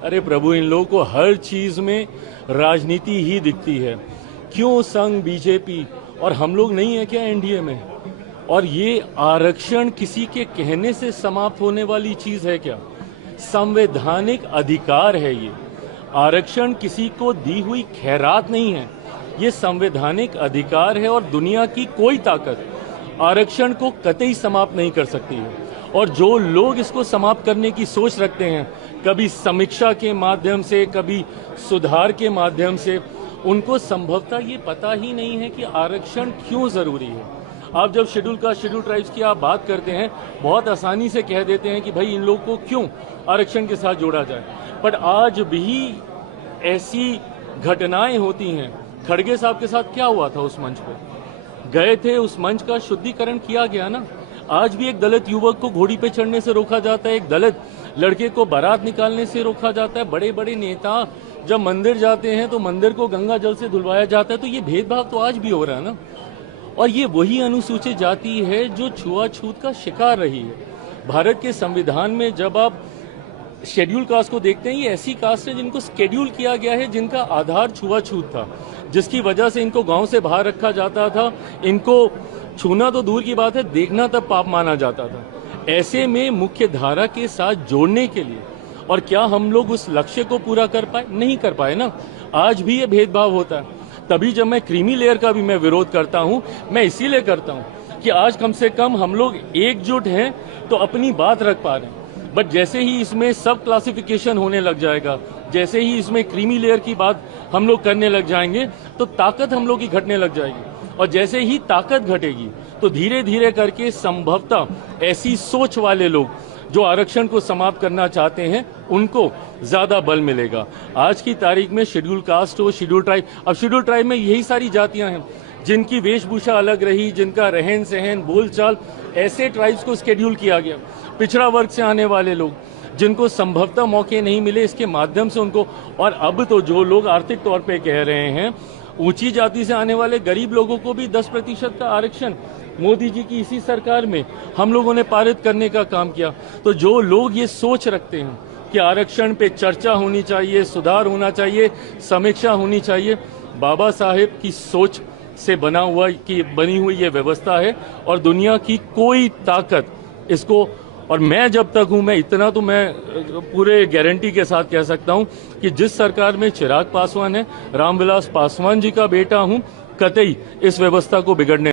अरे प्रभु, इन लोगों को हर चीज में राजनीति ही दिखती है। क्यों संग बीजेपी और हम लोग नहीं है क्या एनडीए में? और ये आरक्षण किसी के कहने से समाप्त होने वाली चीज है क्या? संवैधानिक अधिकार है ये। आरक्षण किसी को दी हुई खैरात नहीं है, ये संवैधानिक अधिकार है और दुनिया की कोई ताकत आरक्षण को कतई समाप्त नहीं कर सकती है। और जो लोग इसको समाप्त करने की सोच रखते हैं, कभी समीक्षा के माध्यम से, कभी सुधार के माध्यम से, उनको संभवतः ये पता ही नहीं है कि आरक्षण क्यों जरूरी है। आप जब शेड्यूल कास्ट, शेड्यूल ट्राइब्स की आप बात करते हैं, बहुत आसानी से कह देते हैं कि भाई इन लोगों को क्यों आरक्षण के साथ जोड़ा जाए, बट आज भी ऐसी घटनाएं होती हैं। खड़गे साहब के साथ क्या हुआ था? उस मंच पे गए थे, उस मंच का शुद्धिकरण किया गया ना। आज भी एक दलित युवक को घोड़ी पे चढ़ने से रोका जाता है, एक दलित लड़के को बारात निकालने से रोका जाता है। बड़े बड़े नेता जब मंदिर जाते हैं तो मंदिर को गंगा जल से धुलवाया जाता है। तो ये भेदभाव तो आज भी हो रहा है ना। और ये वही अनुसूचित जाति है जो छुआछूत का शिकार रही है। भारत के संविधान में जब आप शेड्यूल कास्ट को देखते हैं, ये ऐसी कास्ट है जिनको शेड्यूल किया गया है, जिनका आधार छुआछूत था, जिसकी वजह से इनको गांव से बाहर रखा जाता था। इनको छूना तो दूर की बात है, देखना तब पाप माना जाता था। ऐसे में मुख्य धारा के साथ जोड़ने के लिए, और क्या हम लोग उस लक्ष्य को पूरा कर पाए? नहीं कर पाए ना। आज भी ये भेदभाव होता है। तभी जब मैं क्रीमी लेयर का भी मैं विरोध करता हूं, मैं इसीलिए करता हूं कि आज कम से कम हम लोग एकजुट हैं तो अपनी बात रख पा रहे हैं। बट जैसे ही इसमें सब क्लासिफिकेशन होने लग जाएगा, जैसे ही इसमें क्रीमी लेयर की बात हम लोग करने लग जाएंगे, तो ताकत हम लोग की घटने लग जाएगी। और जैसे ही ताकत घटेगी तो धीरे धीरे करके संभवतः ऐसी सोच वाले लोग जो आरक्षण को समाप्त करना चाहते हैं, उनको ज्यादा बल मिलेगा। आज की तारीख में शेड्यूल कास्ट हो, शेड्यूल ट्राइब, अब शेड्यूल ट्राइब में यही सारी जातियां हैं जिनकी वेशभूषा अलग रही, जिनका रहन सहन, बोलचाल, ऐसे ट्राइब्स को शेड्यूल किया गया। पिछड़ा वर्ग से आने वाले लोग जिनको संभवतः मौके नहीं मिले, इसके माध्यम से उनको, और अब तो जो लोग आर्थिक तौर पे कह रहे हैं, ऊंची जाति से आने वाले गरीब लोगों को भी 10% का आरक्षण मोदी जी की इसी सरकार में हम लोगों ने पारित करने का काम किया। तो जो लोग ये सोच रखते हैं कि आरक्षण पे चर्चा होनी चाहिए, सुधार होना चाहिए, समीक्षा होनी चाहिए, बाबा साहेब की सोच से बनी हुई ये व्यवस्था है और दुनिया की कोई ताकत इसको, और मैं जब तक हूं, मैं इतना तो मैं पूरे गारंटी के साथ कह सकता हूं कि जिस सरकार में चिराग पासवान है, रामविलास पासवान जी का बेटा हूं, कतई इस व्यवस्था को बिगड़ने